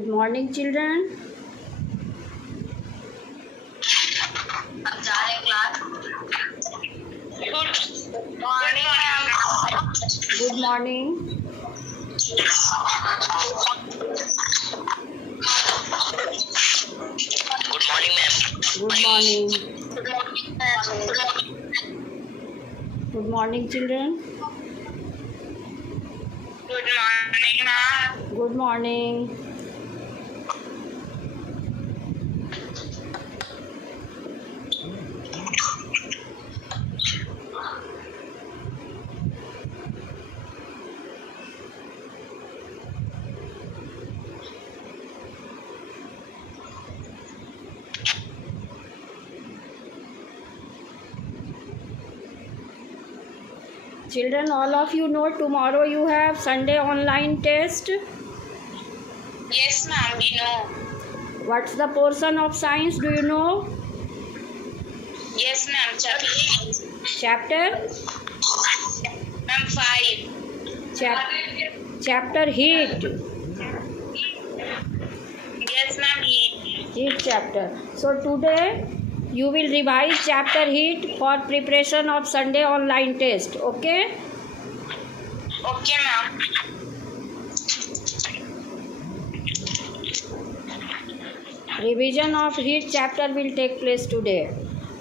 Good morning, children. Good morning, ma'am. Good morning. Good morning, ma'am. Good morning. Good morning, ma'am. Good morning, children. Good morning, ma'am. Good morning. Children, all of you know tomorrow you have Sunday online test. Yes, ma'am. We know. What's the portion of science? Do you know? Yes, ma'am. Chapter? Ma'am, 5. Chapter heat. Yes, ma'am. Heat chapter. So today you will revise chapter heat for preparation of Sunday online test. Okay? Okay, ma'am. Revision of heat chapter will take place today.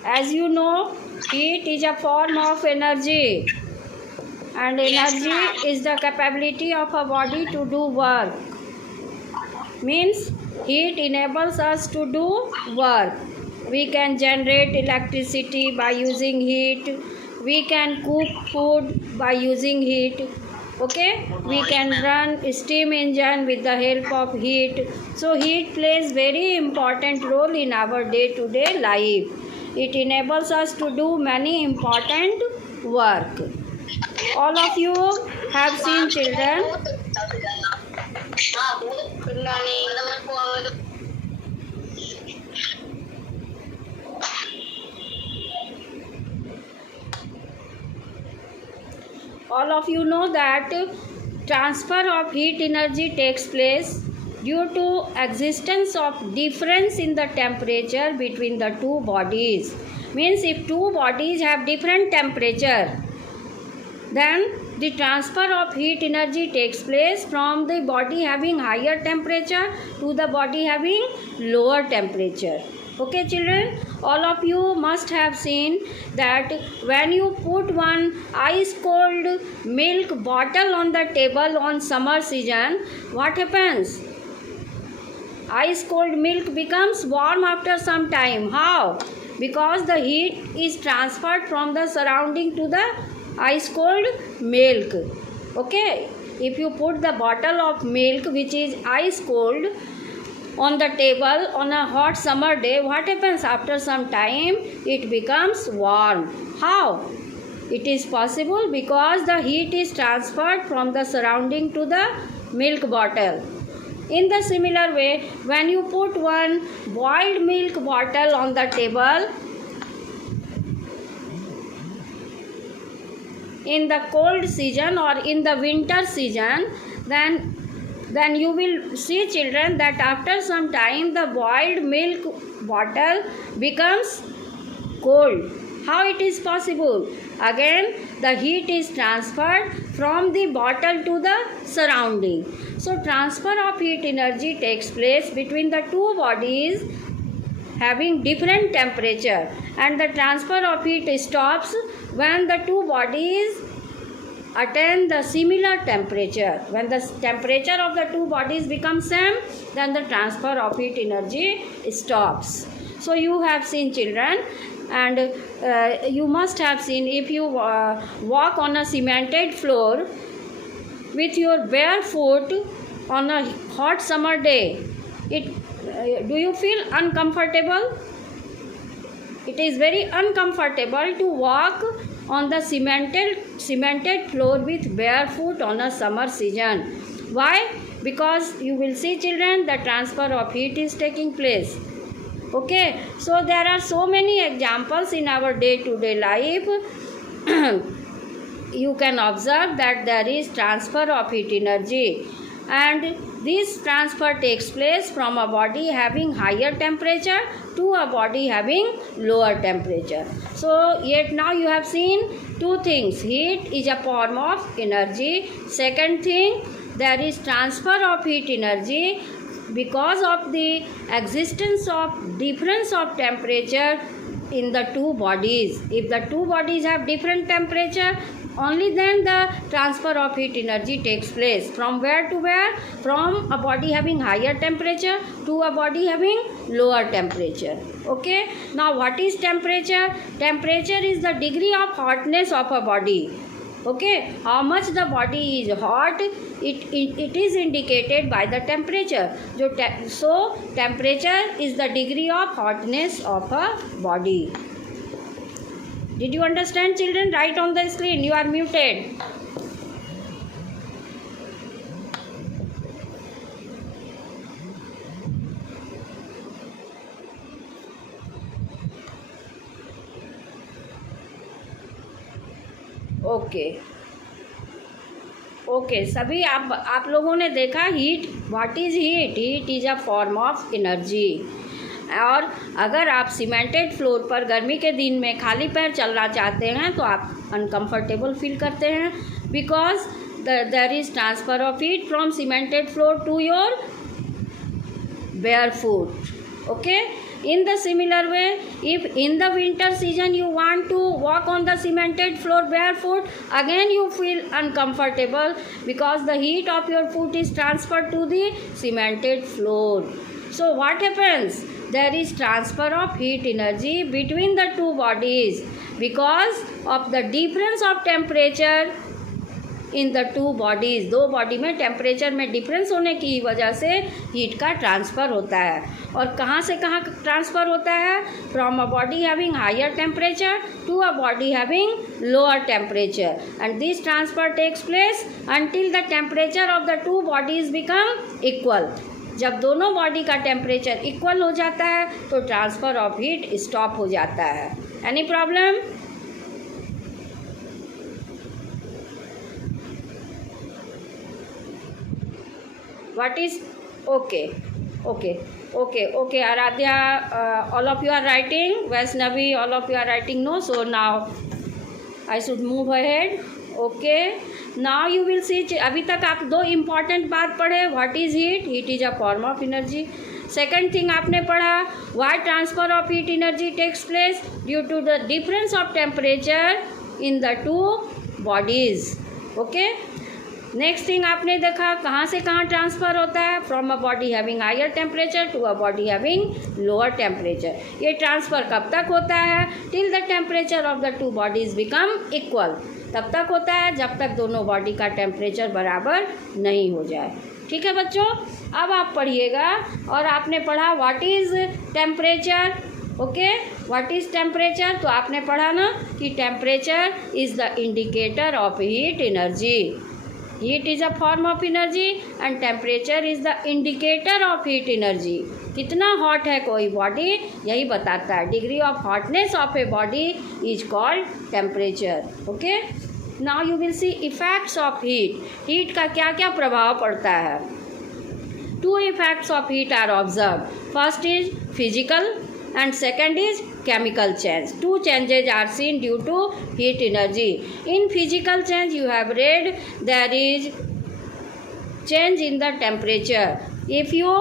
As you know, heat is a form of energy, and energy is the capability of a body to do work. Means heat enables us to do work. We can generate electricity by using heat. We can cook food by using heat. Okay, we can run steam engine with the help of heat. So heat plays very important role in our day-to-day life. It enables us to do many important work. All of you have seen, children. Good morning. All of you know that transfer of heat energy takes place due to existence of difference in the temperature between the two bodies. Means if two bodies have different temperature, then the transfer of heat energy takes place from the body having higher temperature to the body having lower temperature. Okay, children, all of you must have seen that when you put one ice cold milk bottle on the table on summer season, what happens? Ice cold milk becomes warm after some time. How? Because the heat is transferred from the surrounding to the ice cold milk. Okay, if you put the bottle of milk which is ice cold on the table on a hot summer day, what happens? After some time it becomes warm. How? It is possible because the heat is transferred from the surrounding to the milk bottle. In the similar way, when you put one boiled milk bottle on the table in the cold season or in the winter season, then you will see, children, that after some time the boiled milk bottle becomes cold. How it is possible? Again, the heat is transferred from the bottle to the surrounding. So transfer of heat energy takes place between the two bodies having different temperature, and the transfer of heat stops when the two bodies attain the similar temperature. When the temperature of the two bodies becomes same, then the transfer of heat energy stops. So you have seen, children, and you must have seen, if you walk on a cemented floor with your bare foot on a hot summer day, do you feel uncomfortable? It is very uncomfortable to walk on the cemented floor with bare foot on a summer season. Why? Because you will see, children, the transfer of heat is taking place. Okay, so there are so many examples in our day-to-day life. You can observe that there is transfer of heat energy. and this transfer takes place from a body having higher temperature to a body having lower temperature. So yet now you have seen two things. Heat is a form of energy. Second thing, there is transfer of heat energy because of the existence of difference of temperature in the two bodies. If the two bodies have different temperature, only then the transfer of heat energy takes place. From where to where? From a body having higher temperature to a body having lower temperature. Okay, now what is temperature? Temperature is the degree of hotness of a body. Okay, how much the body is hot, it is indicated by the temperature. So temperature is the degree of hotness of a body. Did you understand, children? Write on the screen. You are muted. Okay सभी आप लोगों ने देखा heat. What is heat? Heat is a form of energy. और अगर आप cemented floor पर गर्मी के दिन में खाली पैर चलना चाहते हैं तो आप अनकंफर्टेबल फील करते हैं, because there is transfer of heat from cemented floor to your barefoot. Okay, in the similar way, if in the winter season you want to walk on the cemented floor barefoot, again you feel uncomfortable because the heat of your foot is transferred to the cemented floor. So what happens? There is transfer of heat energy between the two bodies because of the difference of temperature in the two bodies. दो body में temperature में difference होने की वजह से heat का transfer होता है. और कहाँ से कहाँ ट्रांसफ़र होता है? From a body having higher temperature to a body having lower temperature, and this transfer takes place until the temperature of the two bodies become equal. जब दोनों बॉडी का टेम्परेचर इक्वल हो जाता है तो ट्रांसफ़र ऑफ हीट स्टॉप हो जाता है. Any problem? What is okay? Aradhya, all of you are writing. Vaishnavi, all of you are writing no. So now I should move ahead. Okay, now you will see. अभी तक आप दो important बात पढ़े. What is heat? Heat is a form of energy. Second thing आपने पढ़ा, why transfer of heat energy takes place? Due to the difference of temperature in the two bodies. Okay. Next thing आपने देखा कहाँ से कहाँ transfer होता है? From a body having higher temperature to a body having lower temperature. ये transfer कब तक होता है? Till the temperature of the two bodies become equal. तब तक होता है जब तक दोनों बॉडी का टेम्परेचर बराबर नहीं हो जाए. ठीक है बच्चों, अब आप पढ़िएगा. और आपने पढ़ा what is temperature. Okay, what is temperature? तो आपने पढ़ा ना कि temperature is the indicator of heat energy. Heat is a form of energy and temperature is the indicator of heat energy. कितना हॉट है कोई बॉडी यही बताता है. Degree of hotness of a body is called temperature. Okay, now you will see effects of heat. Heat का क्या क्या प्रभाव पड़ता है? To effects of heat are observe. First is physical and second is chemical change. Two changes are seen due to heat energy. In physical change you have read there is change in the temperature. If you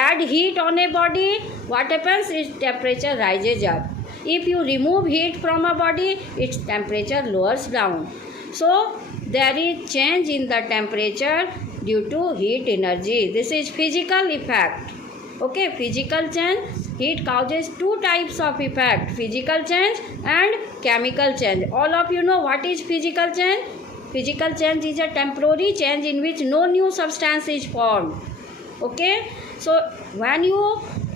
add heat on a body, what happens? Its temperature rises up. If you remove heat from a body, its temperature lowers down. So there is change in the temperature due to heat energy. This is physical effect. Okay, physical change. Heat causes two types of effect, physical change and chemical change. All of you know what is physical change? Physical change is a temporary change in which no new substance is formed. Okay, so when you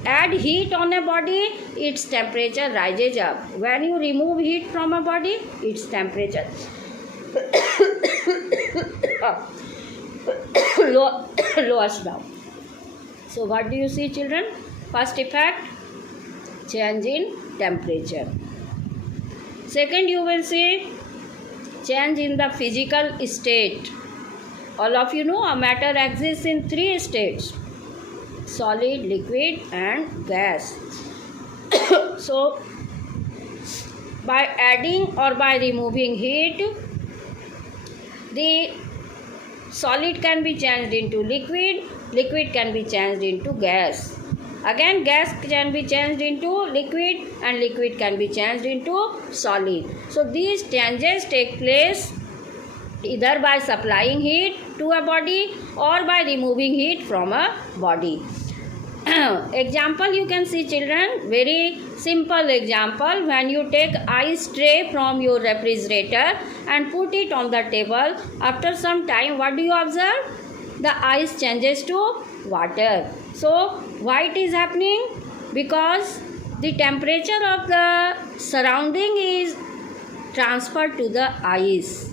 add heat on a body, its temperature rises up. When you remove heat from a body, its temperature lowers down. So what do you see, children? First effect, change in temperature. Second, you will see change in the physical state. all of you know, a matter exists in three states: solid, liquid, and gas. So, by adding or by removing heat, the solid can be changed into liquid, liquid can be changed into gas. Again, gas can be changed into liquid and liquid can be changed into solid. So, these changes take place either by supplying heat to a body or by removing heat from a body. Example you can see, children, very simple example. When you take ice tray from your refrigerator and put it on the table, after some time what do you observe? The ice changes to water. So why it is happening? Because the temperature of the surrounding is transferred to the ice.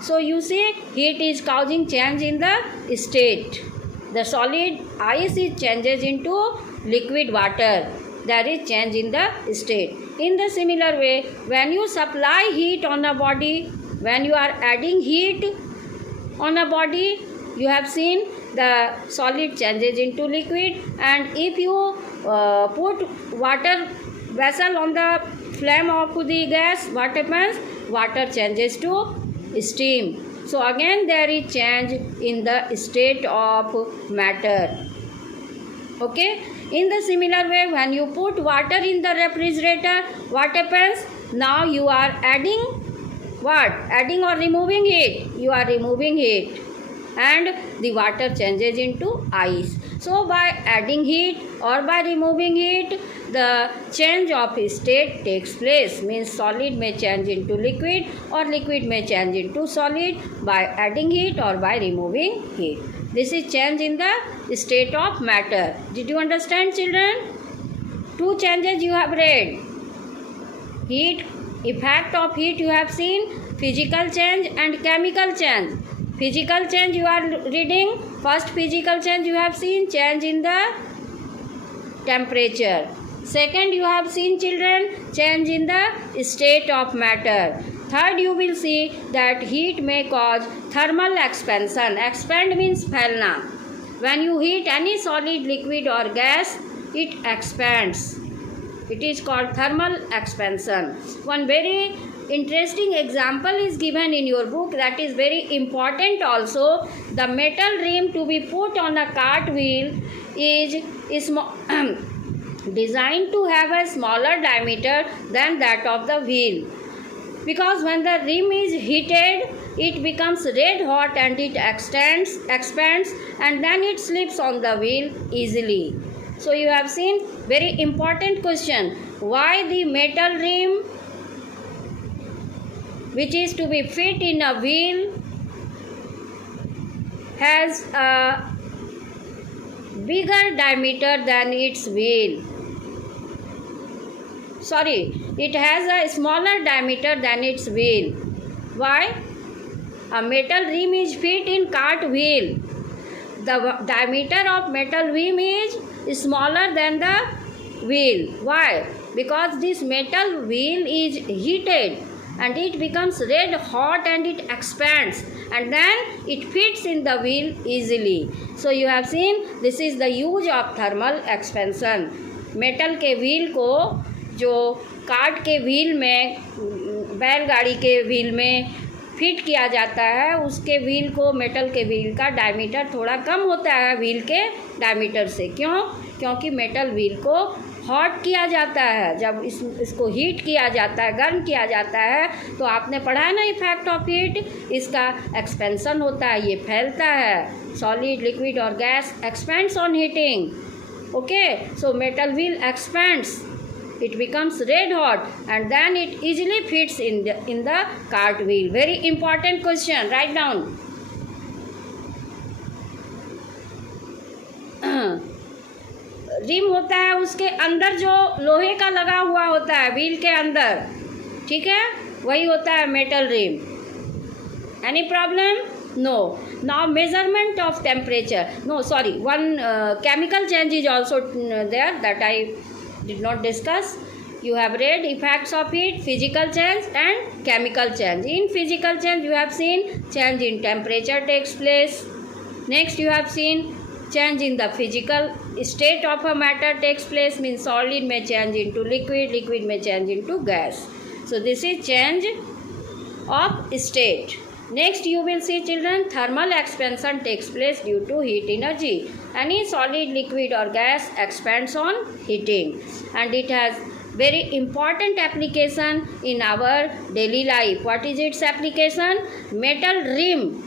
So you see, heat is causing change in the state. The solid ice is changes into liquid water. There is change in the state. In the similar way, when you supply heat on a body, when you are adding heat on a body, you have seen the solid changes into liquid, and if you put water vessel on the flame of the gas, what happens? Water changes to steam. So again there is change in the state of matter. Okay. In the similar way, when you put water in the refrigerator, what happens? Now you are adding what? Adding or removing heat? You are removing heat, and the water changes into ice. So by adding heat or by removing heat, the change of state takes place. Means solid may change into liquid or liquid may change into solid by adding heat or by removing heat. This is change in the state of matter. Did you understand, children? Two changes you have read. Heat, effect of heat you have seen, physical change and chemical change. Physical change you are reading. First physical change you have seen, change in the temperature. Second you have seen, children, change in the state of matter. Third you will see that heat may cause thermal expansion. Expand means phailna. When you heat any solid, liquid or gas, it expands. It is called thermal expansion. One very interesting example is given in your book that is very important also. The metal rim to be put on a cart wheel is designed to have a smaller diameter than that of the wheel. Because when the rim is heated, it becomes red hot and it expands and then it slips on the wheel easily. So you have seen very important question. Why the metal rim which is to be fit in a wheel has a bigger diameter than its wheel? Sorry, it has a smaller diameter than its wheel. Why? A metal rim is fit in cart wheel. The diameter of metal rim is smaller than the wheel. Why? Because this metal wheel is heated and it becomes red hot and it expands and then it fits in the wheel easily. So you have seen this is the use of thermal expansion. Metal के wheel को जो cart के wheel में, बैलगाड़ी के wheel में fit किया जाता है, उसके व्हील को, मेटल के व्हील का डायमीटर थोड़ा कम होता है व्हील के डायमीटर से. क्यों? क्योंकि मेटल व्हील को हॉट किया जाता है. जब इसको हीट किया जाता है, गर्म किया जाता है, तो आपने पढ़ा है ना इफेक्ट ऑफ हीट, इसका एक्सपेंशन होता है, ये फैलता है. सॉलिड, लिक्विड और gas expends on heating. Okay, so metal wheel expends, it becomes red hot and then it easily fits in the cart wheel. Very important question, write down. Rim होता है, उसके अंदर जो लोहे का लगा हुआ होता है व्हील के अंदर, ठीक है, वही होता है metal rim. Any problem? No. Now measurement of temperature. No, sorry, one chemical change is also there that I did not discuss. you have read effects of heat, physical change and chemical change. In physical change, you have seen change in temperature takes place. Next, you have seen change in the physical state of a matter takes place, means solid may change into liquid, liquid may change into gas. So this is change of state. Next, you will see children, thermal expansion takes place due to heat energy. Any solid, liquid or gas expands on heating, and it has very important application in our daily life. What is its application? Metal rim,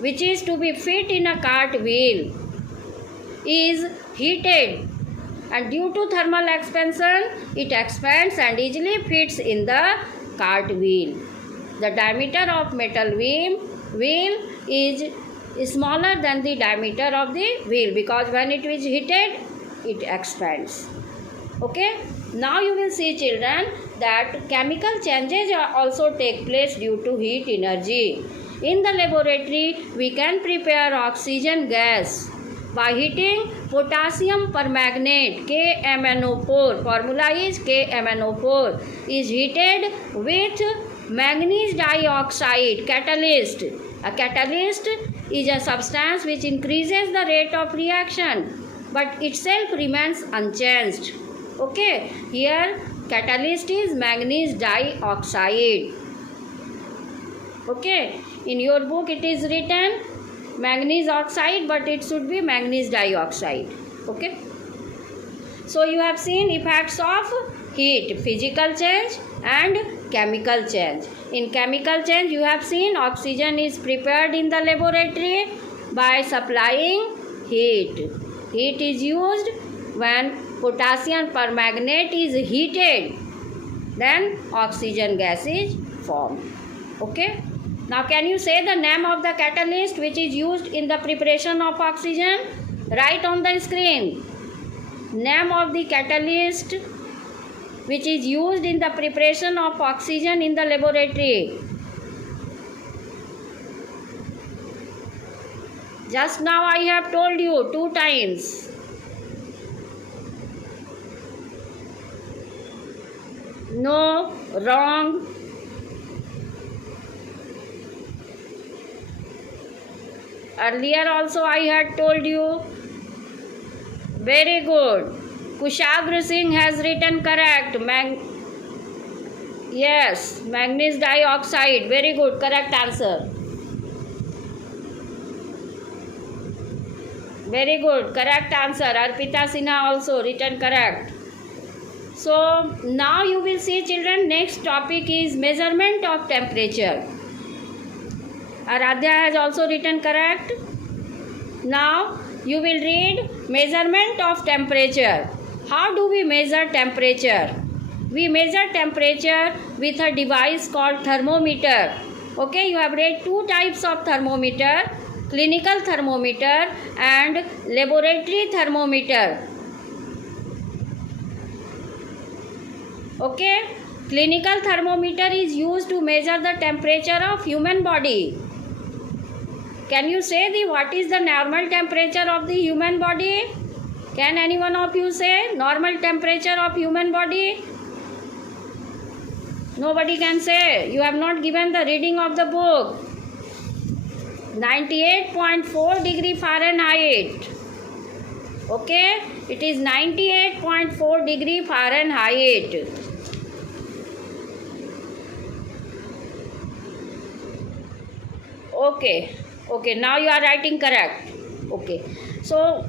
which is to be fit in a cart wheel, is heated, and due to thermal expansion it expands and easily fits in the cart wheel. The diameter of metal wheel is smaller than the diameter of the wheel, because when it is heated it expands. Okay, now you will see children that chemical changes also take place due to heat energy. In the laboratory we can prepare oxygen gas by heating potassium permanganate KMnO4, formula is KMnO4, is heated with manganese dioxide catalyst. A catalyst is a substance which increases the rate of reaction but itself remains unchanged. Okay, here catalyst is manganese dioxide. Okay, in your book it is written manganese oxide, but it should be manganese dioxide. Okay, so you have seen effects of heat, physical change and chemical change. In chemical change, you have seen oxygen is prepared in the laboratory by supplying heat. Heat is used when potassium permanganate is heated, then oxygen gas is formed. Okay, now can you say the name of the catalyst which is used in the preparation of oxygen? Write on the screen. Name of the catalyst which is used in the preparation of oxygen in the laboratory. Just now I have told you 2 times. No, wrong. Earlier also I had told you. Very good. Kushagra Singh has written correct. Yes, manganese dioxide. Very good, correct answer. Very good, correct answer. Arpita Sinha also written correct. So now you will see children, next topic is measurement of temperature. Aradhya has also written correct. Now you will read measurement of temperature. How do we measure temperature? We measure temperature with a device called thermometer. Okay, you have read 2 types of thermometer, clinical thermometer and laboratory thermometer. Okay, clinical thermometer is used to measure the temperature of human body. Can you say what is the normal temperature of the human body? Can any one of you say normal temperature of human body? Nobody can say. You have not given the reading of the book. 98.4 degree Fahrenheit. Okay, it is 98.4 degree Fahrenheit. Okay, now you are writing correct. Okay, so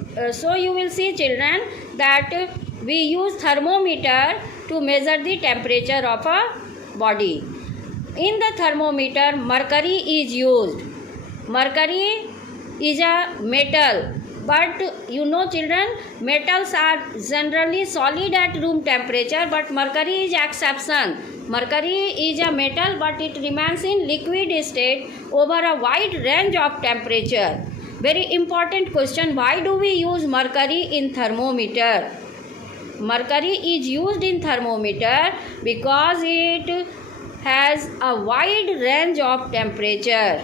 you will see children that we use thermometer to measure the temperature of a body. In the thermometer, mercury is used. Mercury is a metal, but you know children, metals are generally solid at room temperature, but mercury is exception. Mercury is a metal, but it remains in liquid state over a wide range of temperature. Very important question, why do we use mercury in thermometer? Mercury is used in thermometer because it has a wide range of temperature.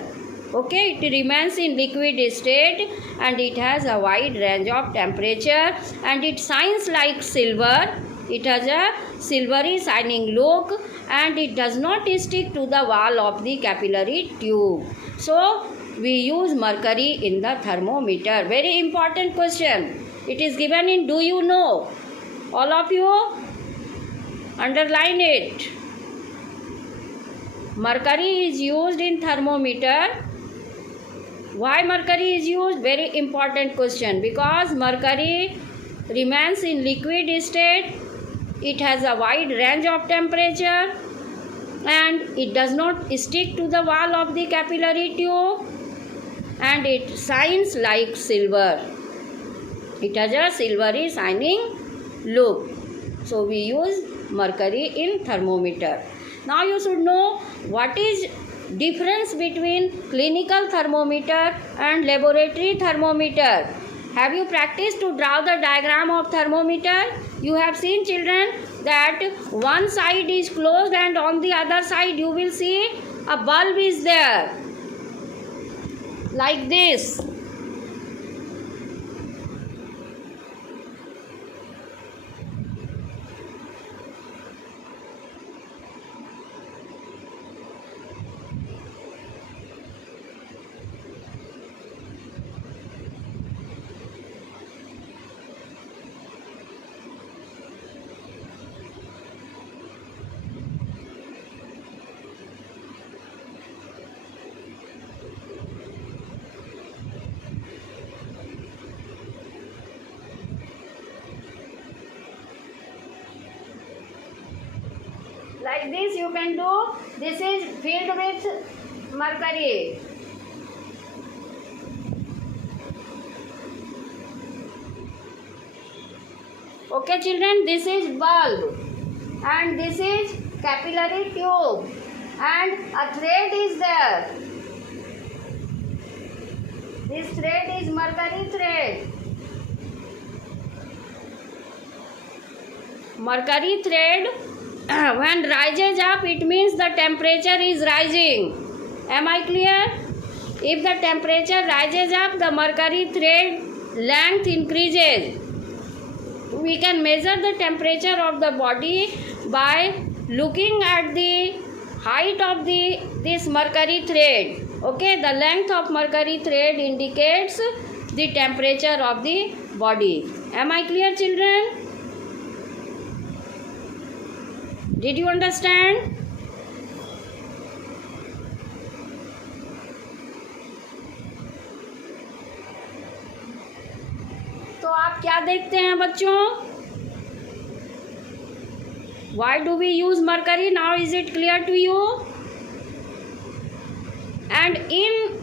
Okay, it remains in liquid state and it has a wide range of temperature and it shines like silver It has a silvery shining look and it does not stick to the wall of the capillary tube. So, we use mercury in the thermometer. Very important question. It is given in do you know? All of you underline it. Mercury is used in thermometer. Why mercury is used? Very important question. Because mercury remains in liquid state. It has a wide range of temperature and it does not stick to the wall of the capillary tube and it shines like silver. It has a silvery shining look. So we use mercury in thermometer. Now you should know what is difference between clinical thermometer and laboratory thermometer. Have you practiced to draw the diagram of thermometer? You have seen, children, that one side is closed and on the other side you will see a bulb is there like this. Like this you can do. This is filled with mercury. Okay children, this is bulb and this is capillary tube and a thread is there. This thread is mercury thread. Mercury thread when rises up, it means the temperature is rising. Am I clear? If the temperature rises up, the mercury thread length increases. We can measure the temperature of the body by looking at the height of this mercury thread. Okay, the length of mercury thread indicates the temperature of the body. Am I clear, children? Did you understand? तो आप क्या देखते हैं बच्चों? Why do we use mercury? Now is it clear to you? And in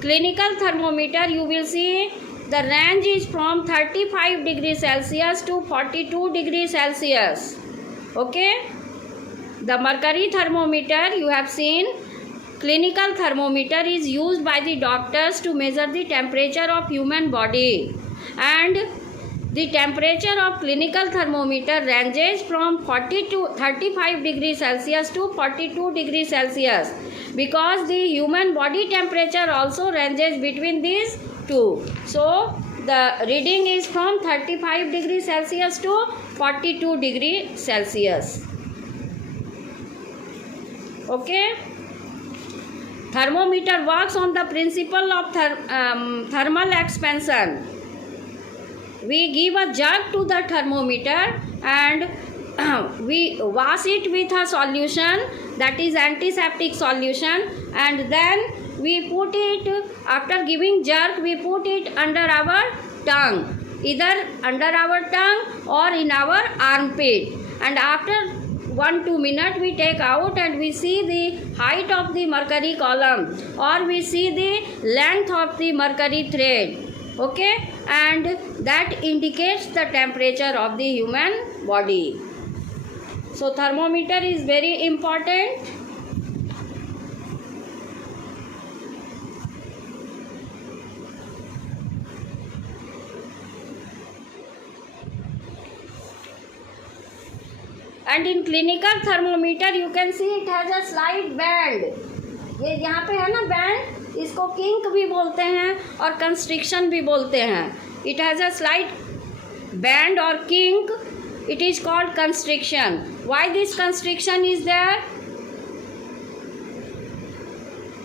clinical thermometer you will see the range is from 35 degrees Celsius to 42 degrees Celsius. Okay? The mercury thermometer you have seen, clinical thermometer is used by the doctors to measure the temperature of human body, and the temperature of clinical thermometer ranges from 40 to 35 degrees Celsius to 42 degrees Celsius, because the human body temperature also ranges between these two. So the reading is from 35 degrees Celsius to 42 degrees Celsius. Okay, thermometer works on the principle of thermal expansion. We give a jerk to the thermometer and we wash it with a solution, that is antiseptic solution, and then we put it, after giving jerk, we put it under our tongue, either under our tongue or in our armpit, and after 1-2 minutes we take out and we see the height of the mercury column, or we see the length of the mercury thread. Okay, and that indicates the temperature of the human body. So thermometer is very important. And in clinical thermometer you can see it has a slight band. ये यहाँ पे है ना band, इसको kink भी बोलते हैं और कंस्ट्रिक्शन भी बोलते हैं. It has a slight band और kink it is called constriction. Why this constriction is there?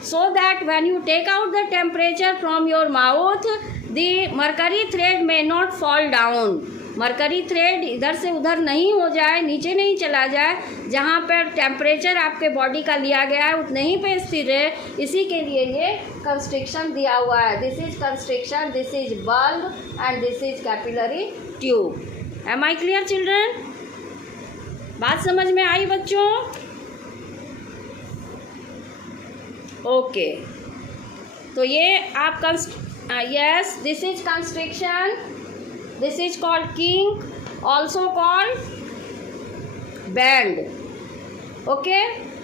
So that when you take out the temperature from your mouth, the mercury thread may not fall down. Mercury thread इधर से उधर नहीं हो जाए, नीचे नहीं चला जाए, जहाँ पर टेम्परेचर आपके बॉडी का लिया गया है उतने ही पे स्थिर रहे, इसी के लिए ये कंस्ट्रिक्शन दिया हुआ है. This is constriction, this is bulb and this is capillary tube. Am I clear children? बात समझ में आई बच्चों? ओके तो ये आप yes, this is constriction, this is called kink, also called band. Okay,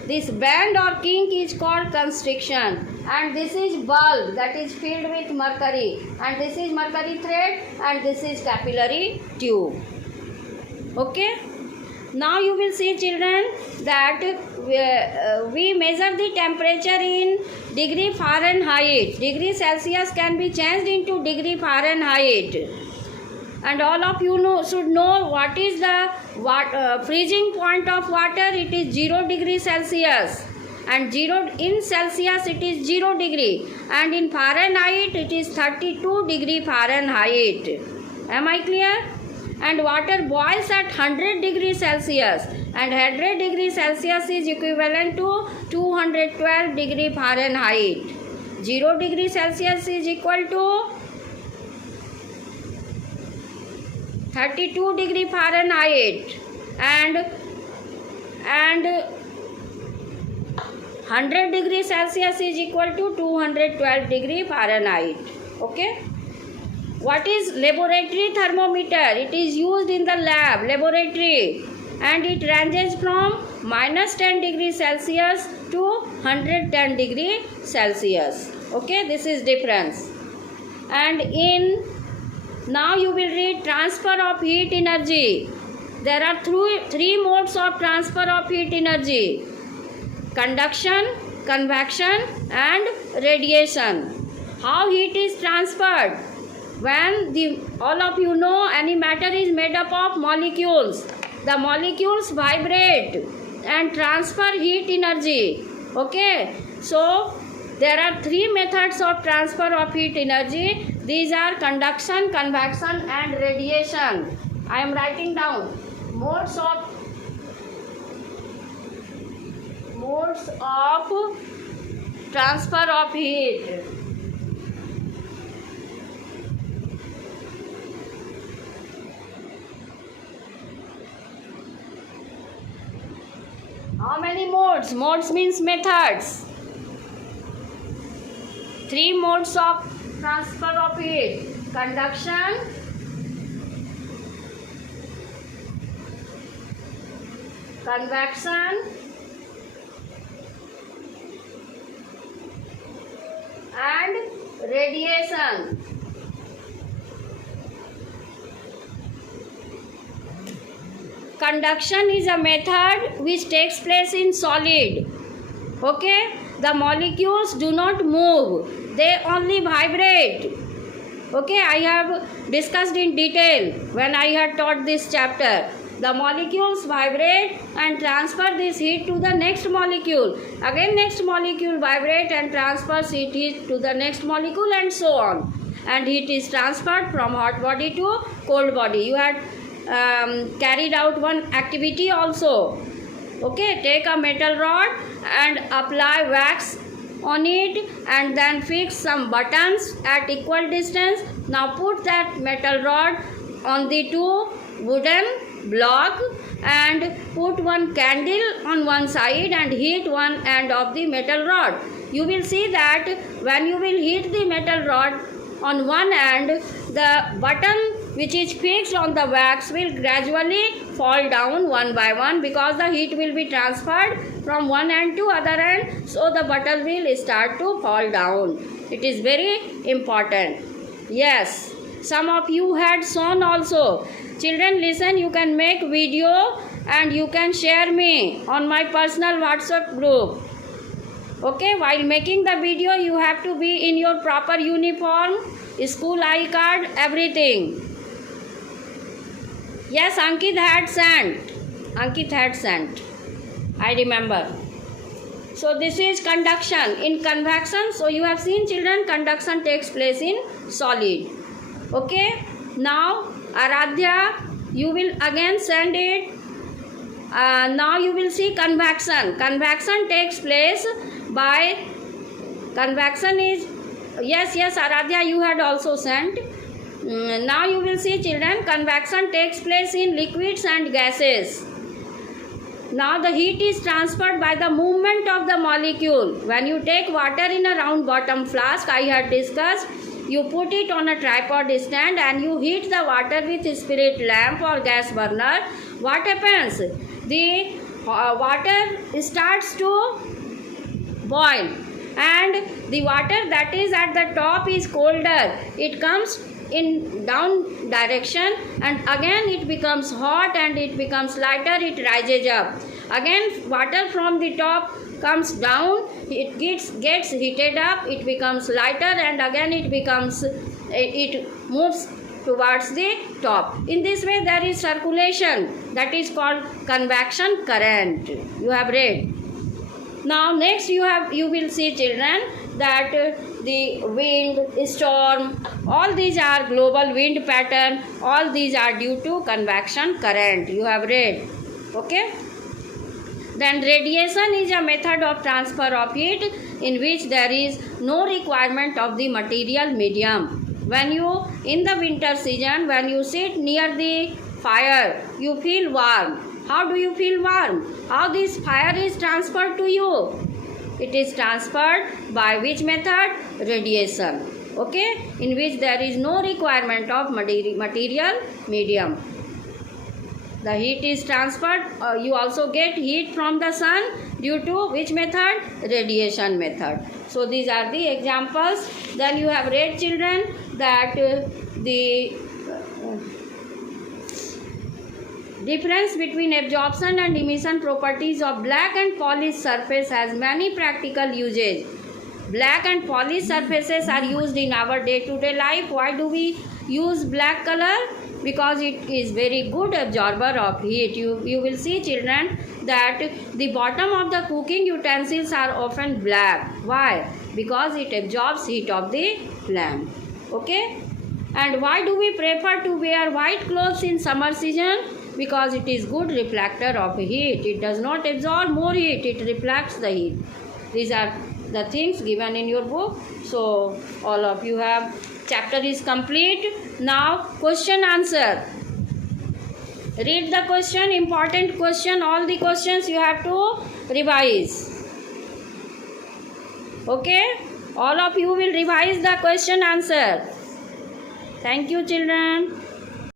this band or kink is called constriction, and this is bulb that is filled with mercury, and this is mercury thread, and this is capillary tube. Okay, now you will see children that we measure the temperature in degree Fahrenheit. Degree Celsius can be changed into degree Fahrenheit, and all of you should know what is the freezing point of water. It is 0 degree Celsius, and 0 in Celsius it is 0 degree, and in Fahrenheit it is 32 degree Fahrenheit. Am I clear? And water boils at 100 degree Celsius, and 100 degree Celsius is equivalent to 212 degree Fahrenheit. 0 degree Celsius is equal to 32 degree Fahrenheit, and 100 degree Celsius is equal to 212 degree Fahrenheit. Okay, what is laboratory thermometer? It is used in the laboratory, and it ranges from -10 degree Celsius to 110 degree Celsius. Okay, this is difference. And now you will read transfer of heat energy. There are three modes of transfer of heat energy: conduction, convection, and radiation. How heat is transferred? When all of you know any matter is made up of molecules, the molecules vibrate and transfer heat energy. Okay, so there are three methods of transfer of heat energy. These are conduction, convection, and radiation. I am writing down modes of transfer of heat. How many modes? Modes means methods. 3 modes of transfer of heat: conduction, convection, and radiation. Conduction is a method which takes place in solid. Okay, the molecules do not move, they only vibrate. Okay, I have discussed in detail when I had taught this chapter. The molecules vibrate and transfer this heat to the next molecule. Again next molecule vibrate and transfers heat to the next molecule, and so on. And heat is transferred from hot body to cold body. You had carried out one activity also. Okay, take a metal rod and apply wax on it, and then fix some buttons at equal distance. Now put that metal rod on the 2 wooden block and put one candle on one side and heat one end of the metal rod. You will see that when you will heat the metal rod on one end, the button which is fixed on the wax will gradually fall down one by one, because the heat will be transferred from one end to other end, so the button will start to fall down. It is very important. Yes, some of you had shown also. Children, listen, you can make video and you can share me on my personal WhatsApp group. Okay, while making the video you have to be in your proper uniform, school I card, everything. Yes, Ankit had sent. Ankit had sent. I remember. So this is conduction. In convection, so you have seen children, conduction takes place in solid. Okay. Now Aradhya, you will again send it. Now you will see convection. Convection takes place by, convection is, yes, Aradhya, you had also sent. Now you will see children, convection takes place in liquids and gases. Now the heat is transferred by the movement of the molecule. When you take water in a round bottom flask, I had discussed, you put it on a tripod stand and you heat the water with spirit lamp or gas burner. What happens? The water starts to boil, and the water that is at the top is colder. It comes in down direction, and again it becomes hot and it becomes lighter, it rises up. Again water from the top comes down, it gets heated up, it becomes lighter, and again it moves towards the top. In this way there is circulation, that is called convection current. You have read. Now next you will see children that the wind, storm, all these are global wind pattern, all these are due to convection current. You have read. Okay. Then radiation is a method of transfer of heat in which there is no requirement of the material medium. When you, in the winter season, when you sit near the fire, you feel warm. How do you feel warm? How this fire is transferred to you? It is transferred by which method? Radiation. Okay? In which there is no requirement of material medium. The heat is transferred. You also get heat from the sun due to which method? Radiation method. So these are the examples. Then you have read children that the difference between absorption and emission properties of black and polished surface has many practical uses. Black and polished surfaces are used in our day-to-day life. Why do we use black color? Because it is very good absorber of heat. You will see children that the bottom of the cooking utensils are often black. Why? Because it absorbs heat of the flame. Okay? And why do we prefer to wear white clothes in summer season? Because it is good reflector of heat. It does not absorb more heat. It reflects the heat. These are the things given in your book. So all of you have, chapter is complete. Now question answer. Read the question, important question. All the questions you have to revise. Okay? All of you will revise the question answer. Thank you children.